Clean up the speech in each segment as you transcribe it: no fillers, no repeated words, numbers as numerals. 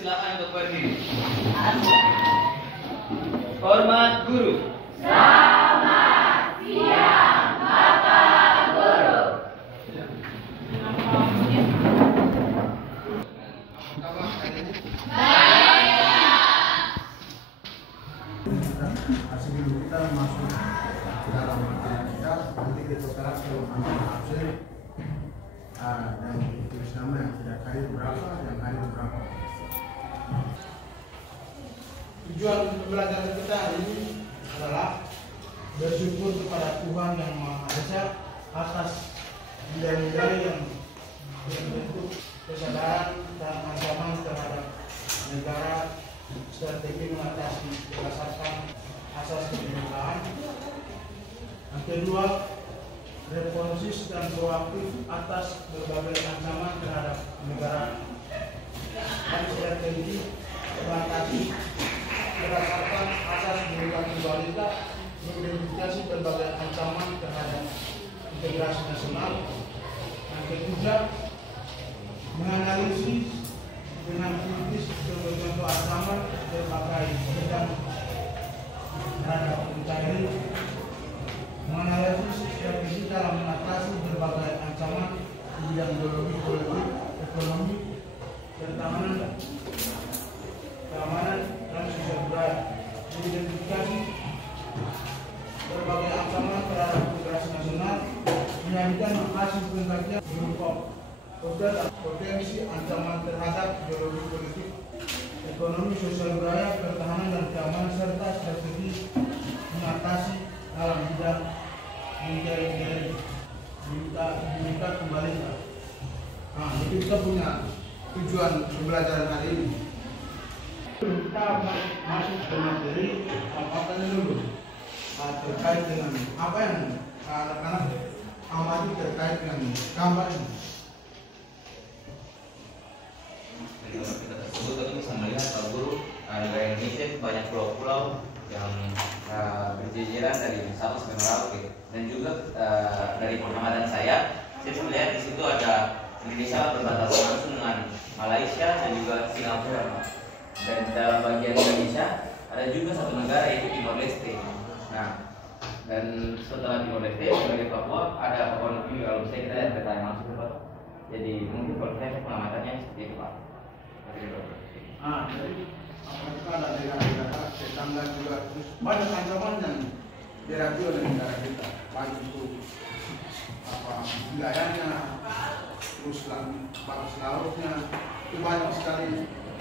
dipersilakan untuk berdiri. Hormat guru. Selamat siang, Bapak Guru. Hasil dulu kita masuk dalam materi kita, nanti kita sekarang kalau hasil dan tulis nama yang tidak kali berapa, yang kali berapa. Tujuan pembelajaran kita hari ini adalah bersyukur kepada Tuhan Yang Maha Esa atas nilai-nilai yang membentuk kesadaran dan ancaman terhadap negara, strategi mengatasi berdasarkan asas kebinekaan. Yang kedua, responsif dan proaktif atas berbagai ancaman terhadap negara dan strategi mengatasi berdasarkan asas multilateralitas mengidentifikasi berbagai ancaman terhadap integrasi nasional. Yang ketiga, menganalisis dengan kritis berbagai ancaman berbagai bidang terhadap NKRI, menganalisis strategi dalam mengatasi berbagai ancaman di bidang ideologi, politik, ekonomi, pertahanan, keamanan, dan sosial budaya, mengidentifikasi berbagai ancaman terhadap integrasi nasional, menyajikan hasil pengkajian berupa potensi ancaman terhadap ideologi politik, ekonomi, sosial budaya, pertahanan, dan keamanan, serta strategi mengatasi dalam bidang mencari diminta kembali. Nah, itu kita punya tujuan pembelajaran hari ini. Kita masuk ke materi apa dulu terkait dengan apa yang anak-anak amati terkait dengan gambar ini. Dari gambar kita tersebut kita bisa melihat Pak Guru, negara Indonesia itu banyak pulau-pulau yang berjejeran dari Sabah sampai Merauke, dan juga dari pengamatan saya melihat di situ ada Indonesia berbatasan langsung dengan Malaysia dan juga Singapura. Dan dalam bagian Indonesia ada juga satu negara yaitu Timor Leste. Nah, dan setelah Timor Leste sebagai Papua ada Papua Nugini. Kalau misalnya kita lihat peta yang langsung ke Pak. Jadi mungkin kalau saya pengamatannya seperti itu Pak. Jadi apakah ada negara-negara tetangga juga banyak ancaman yang dihadapi oleh negara kita, baik itu wilayahnya, terus batas lautnya, itu banyak sekali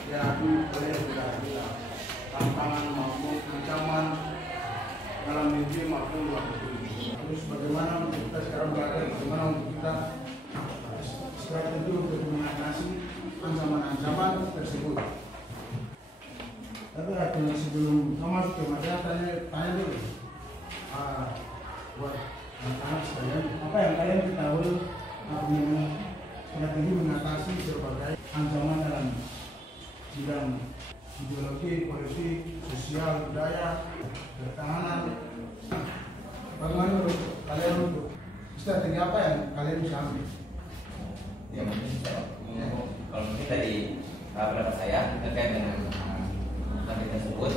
dihadapi oleh negara kita, tantangan maupun ancaman dalam negeri maupun luar negeri. Terus bagaimana kita sekarang belajar bagaimana untuk kita strategi untuk mengatasi ancaman-ancaman tersebut. Tapi sebelum masuk ke materi, tanya dulu buat anak-anak sekalian, apa yang kalian ketahui strategi mengatasi berbagai ancaman dalam bidang ideologi, politik, sosial, budaya, pertahanan. Bagaimana menurut kalian untuk strategi apa yang kalian bisa ambil? Ya mungkin kalau mungkin tadi pendapat saya terkait dengan topik tersebut,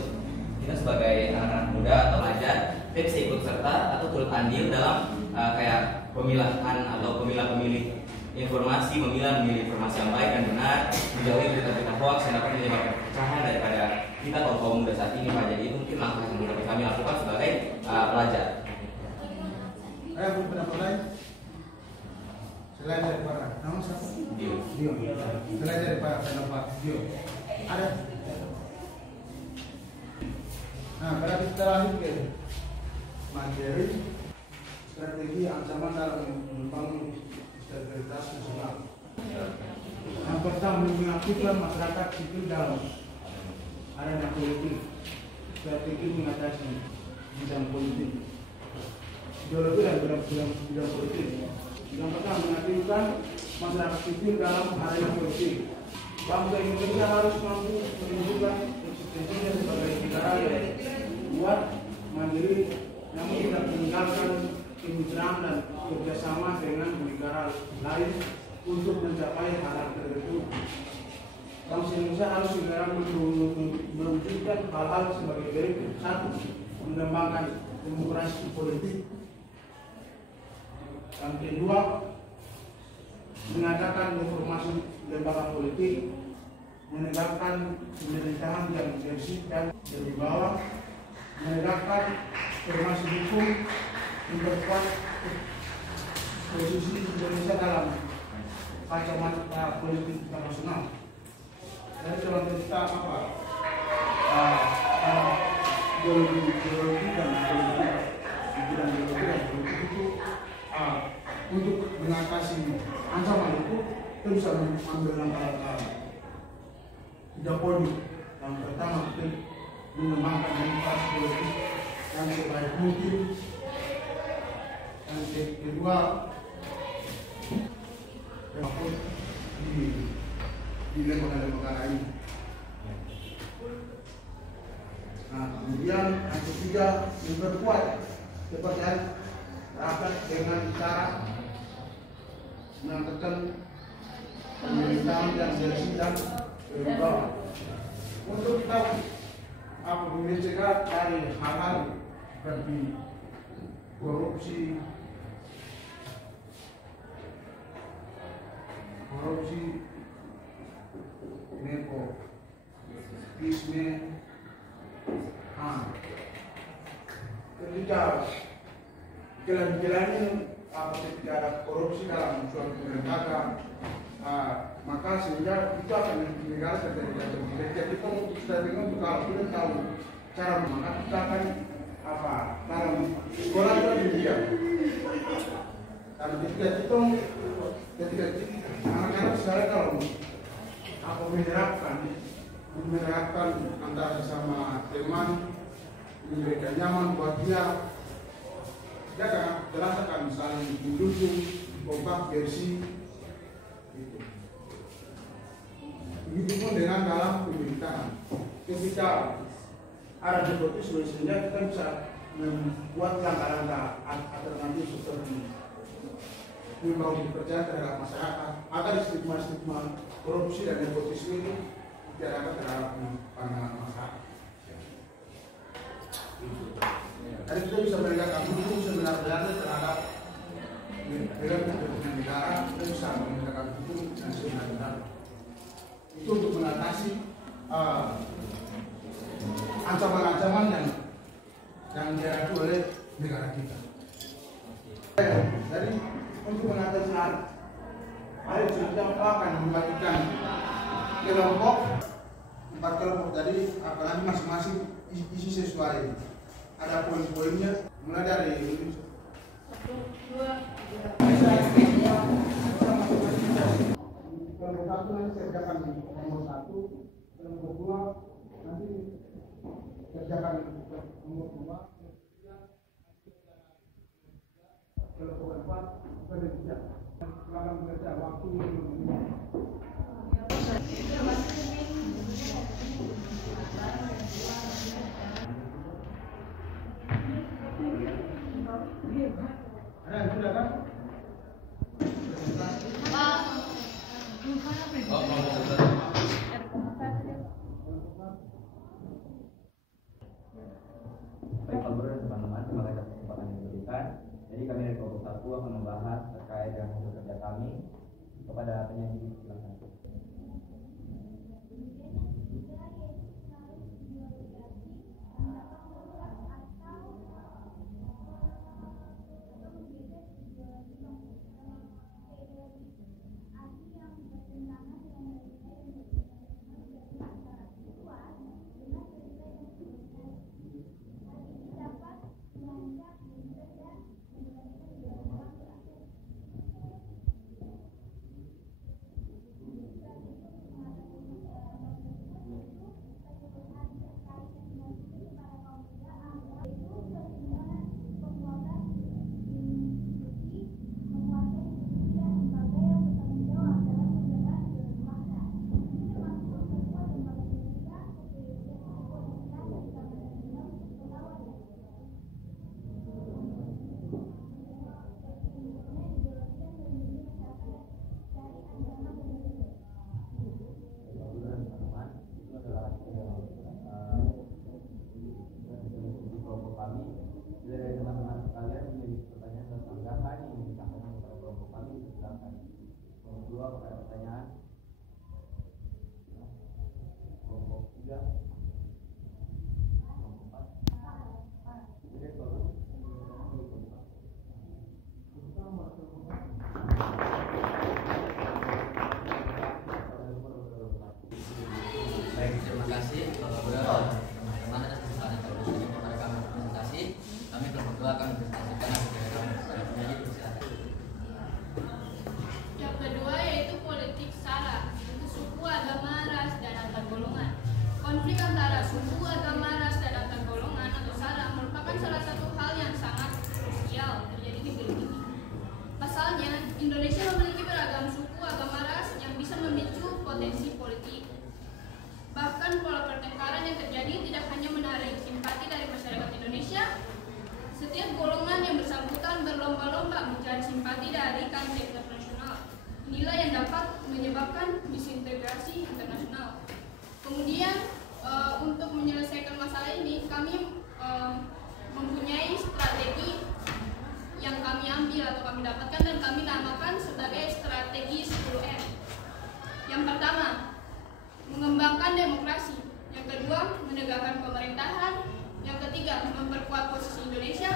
kita sebagai anak-anak muda atau pelajar kita bisa ikut serta atau turut andil dalam kayak pemilahan atau pemilih informasi, memilih informasi yang baik dan benar, menjauhi berita-berita hoax yang dapat menyebabkan perpecahan daripada kita kaum muda saat ini Pak. Jadi itu mungkin langkah yang dapat kami lakukan sebagai pelajar. Ada pendapat lain? Selain daripada nama siapa? Dio. Selain daripada pendapat Dio, ada? Nah, kalau kita lanjut ke materi strategi ancaman dalam membangun stabilitas nasional. Yang pertama, mengaktifkan masyarakat sipil dalam arena politik, strategi mengatasi bidang politik, ideologi dan bidang politik. Yang pertama, mengaktifkan masyarakat sipil dalam arena politik. Bangsa Indonesia harus mampu menunjukkan eksistensinya sebagai negara yang kuat, mandiri, namun tidak meninggalkan kemitraan dan kerjasama dengan negara lain untuk mencapai hal tertentu. Bangsa Indonesia harus segera mewujudkan hal-hal sebagai berikut. Satu, mengembangkan demokrasi politik. Yang kedua, mengadakan reformasi lembaga politik, menegakkan pemerintahan yang bersih dan berwibawa, menegakkan reformasi hukum, memperkuat posisi Indonesia dalam kacamata politik internasional. Jadi kalau kita apa ideologi dan politik di bidang ideologi dan politik itu untuk mengatasi ancaman itu kita bisa mengambil langkah tiga poin. Yang pertama kita mengembangkan demokrasi politik yang sebaik mungkin. Yang kedua, di lembaga-lembaga lain. Nah, kemudian yang ketiga, memperkuat kepercayaan rakyat dengan cara mengangkatkan pemerintahan yang bersih dan berwibawa. Untuk kita mencegah dari hal-hal seperti korupsi, nepotisme, ketika jalan-jalannya ketika ada korupsi dalam suatu lembaga, maka sehingga itu akan menegakkan terjadi. Jadi kita untuk kalau kita tahu cara maka kita akan dalam sekolah itu dia. Kalau ketika anak-anak sekarang kalau menerapkan antara sesama teman, memberikan nyaman buat dia akan jelas akan saling mendukung, kompak, bersih. Begitupun dengan dalam pemerintahan. Ketika ada nepotisme sehingga kita bisa membuat langkah-langkah alternatif seperti membangun kepercayaan terhadap masyarakat agar stigma-stigma korupsi dan nepotisme itu tidak dapat terhadap pandangan masyarakat. Jadi kita bisa menegakkan hukum sebenar-benarnya terhadap kepentingan negara, kita bisa menegakkan hukum yang sebenar-benarnya. Itu untuk mengatasi ancaman-ancaman yang dihadapi oleh negara kita. Jadi untuk mengatasi hal kita akan membagikan kelompok 4 kelompok. Jadi apalagi masing-masing isi sesuai. Ada poin-poinnya mulai dari 1, 2, 3. Kelompok 1 nanti kerjakan di nomor 1, kelompok 2 nanti kerjakan nomor 2, kelompok 4 kerja. Silakan bekerja waktu ada yang sudah kan? Baik, Pak Gubernur dan teman-teman, terima kasih atas kesempatan yang diberikan. Jadi kami dari kelompok 1 akan membahas terkait dengan hasil kerja kami kepada penyanyi. Silakan. ada pertanyaan? Kelompok 3, kelompok 4. Direktur. Baik, terima kasih teman-teman atas kesempatan yang telah diberikan kepada kami presentasi. Kami kelompok 2 akan mempresentasikan penyanyi. Silakan. Yang kedua yaitu politik SARA, yaitu suku, agama, ras, dan antar golongan. Konflik antara suku, agama, ras, dan antar golongan atau SARA merupakan salah satu hal yang sangat krusial terjadi di negeri ini. Pasalnya, Indonesia memiliki beragam suku, agama, ras yang bisa memicu potensi politik. Bahkan pola pertengkaran yang terjadi tidak hanya menarik simpati dari masyarakat Indonesia. Setiap golongan yang bersangkutan berlomba-lomba mencari simpati dari kancah internasional. Inilah yang dapat menyebabkan disintegrasi internasional. Kemudian untuk menyelesaikan masalah ini, kami mempunyai strategi yang kami ambil atau kami dapatkan dan kami namakan sebagai strategi 10M. Yang pertama, mengembangkan demokrasi. Yang kedua, menegakkan pemerintahan. Yang ketiga, memperkuat posisi Indonesia.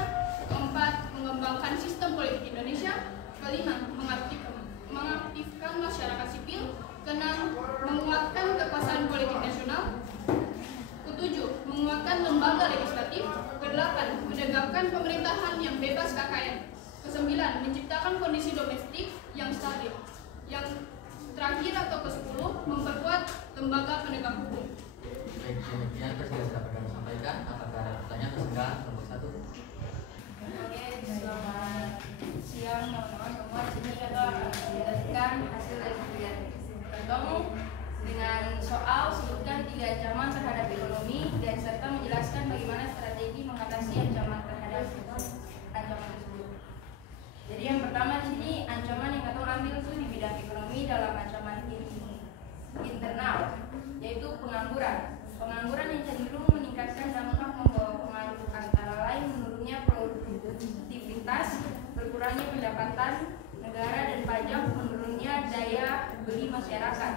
Keempat, mengembangkan sistem politik Indonesia. Kelima, mengaktifkan masyarakat sipil. Keenam, menguatkan kekuasaan politik nasional. Ketujuh, menguatkan lembaga legislatif. Kedelapan, menegakkan pemerintahan yang bebas KKN. Kesembilan, menciptakan kondisi domestik yang stabil. Yang terakhir atau ke-10, memperkuat lembaga penegak hukum. Baik, demikian sudah kami sampaikan. Apakah ada pertanyaan tersegar kelompok 1? Oke, selamat siang teman-teman semua. Di sini kita akan menjelaskan hasil dari kajian Kantong dengan soal sebutkan 3 ancaman terhadap ekonomi dan serta menjelaskan bagaimana strategi mengatasi ancaman terhadap ancaman tersebut. Jadi yang pertama di sini ancaman yang Kantong ambil itu di bidang ekonomi dalam ancaman internal, yaitu pengangguran. Pengangguran yang cenderung meningkatkan dampak membawa pengaruh antara lain menurunnya produktivitas, berkurangnya pendapatan negara dan pajak, menurunnya daya beli masyarakat.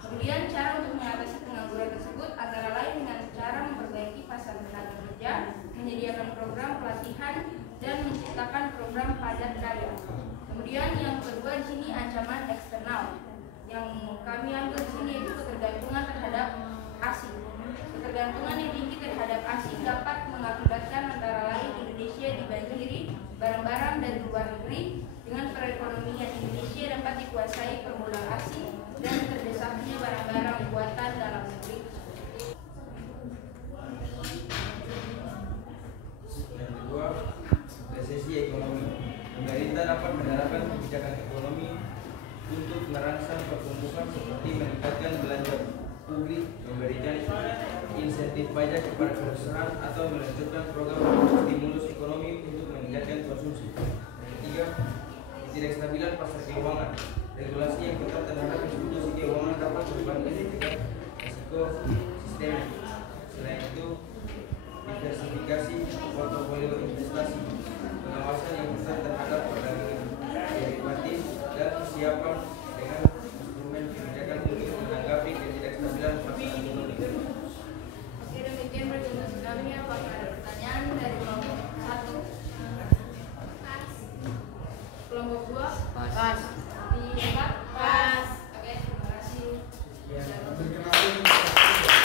Kemudian cara untuk mengatasi pengangguran tersebut antara lain dengan cara memperbaiki pasar tenaga kerja, menyediakan program pelatihan dan menciptakan program padat karya. Kemudian yang kedua di sini ancaman eksternal. Yang kami ambil di sini itu ketergantungan terhadap asing. Ketergantungan yang tinggi terhadap asing dapat mengakibatkan antara lain Indonesia dibanjiri barang-barang dari luar negeri, dengan perekonomian Indonesia dapat dikuasai permodal asing dan terdesaknya barang-barang buatan dalam negeri. Yang kedua, resesi ekonomi. Pemerintah dapat menerapkan kebijakan ekonomi untuk merangsang pertumbuhan seperti meningkatkan belanja publik, memberikan insentif pajak kepada perusahaan atau melanjutkan program stimulus ekonomi untuk meningkatkan konsumsi. Yang ketiga, ketidakstabilan pasar keuangan. Regulasi yang ketat terhadap institusi keuangan dapat menyebabkan risiko sistemik. Selain itu, diversifikasi portofolio investasi, pengawasan yang besar terhadap perdagangan derivatif, dan kesiapan dengan instrumen kebijakan untuk menanggapi ketidakstabilan pasar ekonomi. Oke, demikian presentasi kami. Apakah ada pertanyaan dari kelompok 1? Kelompok 2? Pas. Di 4? Pas. Oke, terima kasih. Terima kasih.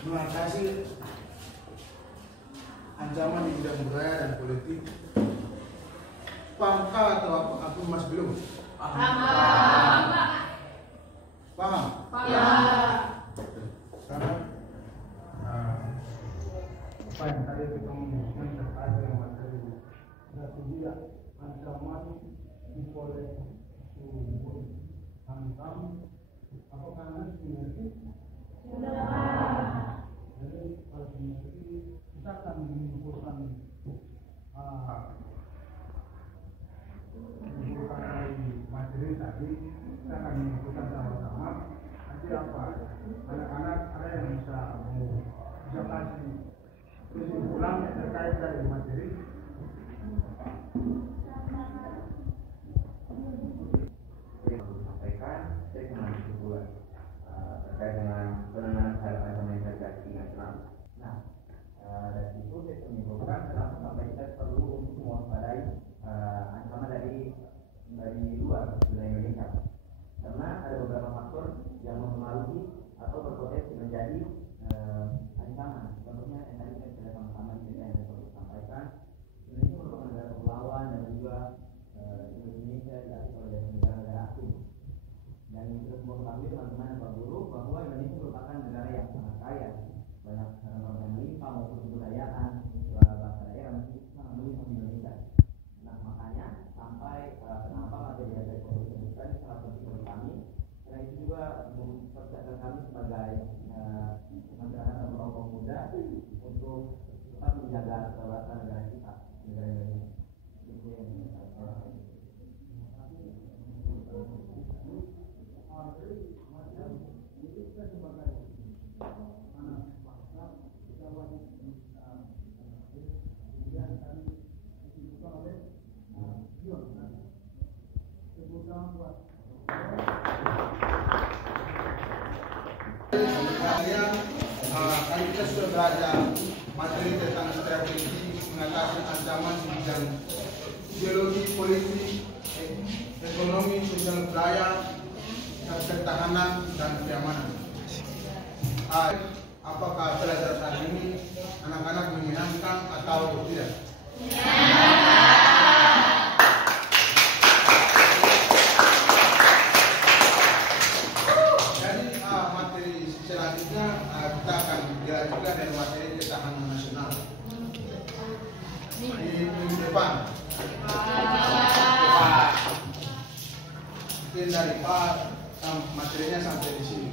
mengatasi ancaman di bidang budaya dan politik. Paham atau aku masih belum? Paham. Paham? Karena apa yang tadi kita menyebutkan terkait dengan materi sudah tidak ancaman boleh hantam apa karena mengerti? Jadi kalau mengerti kita akan mengumpulkan dari materi tadi, kita akan mengumpulkan sama-sama. Nanti apa? Anak-anak ada yang bisa kasih kesimpulan terkait dari materi. Sampaikan, saya cuma kesimpulan terkait dengan penanganan terhadap ancaman integrasi nasional. Nah, dari situ saya menyimpulkan kenapa sampai kita perlu untuk mewaspadai ancaman dari luar wilayah Indonesia, karena ada beberapa faktor yang mempengaruhi atau berpotensi menjadi ancaman. Contohnya yang tadi kita sama-sama yang saya sampaikan, Indonesia merupakan negara kepulauan dan juga Indonesia diakui oleh negara-negara asing. Dan kita semua ketahui teman-teman dan Pak Guru bahwa Indonesia merupakan negara yang sangat kaya, banyak orang yang melimpah maupun kebudayaan, bahasa daerah masih sangat melimpah di Indonesia. Nah, makanya sampai kenapa materi yang saya sebutkan sangat penting bagi kami, karena itu juga mempersiapkan kami sebagai masyarakat dan kelompok muda untuk tetap menjaga kedaulatan negara kita, negara Indonesia. Itu yang Kali kita sudah belajar materi tentang strategi mengatasi ancaman di bidang geologi, politik, ekonomi, sosial budaya, pertahanan dan keamanan. Apakah pelajaran hari ini anak-anak menyenangkan atau tidak? Selanjutnya kita akan dilanjutkan dari materi ketahanan nasional di minggu depan. Mungkin dari Pak materinya sampai di sini.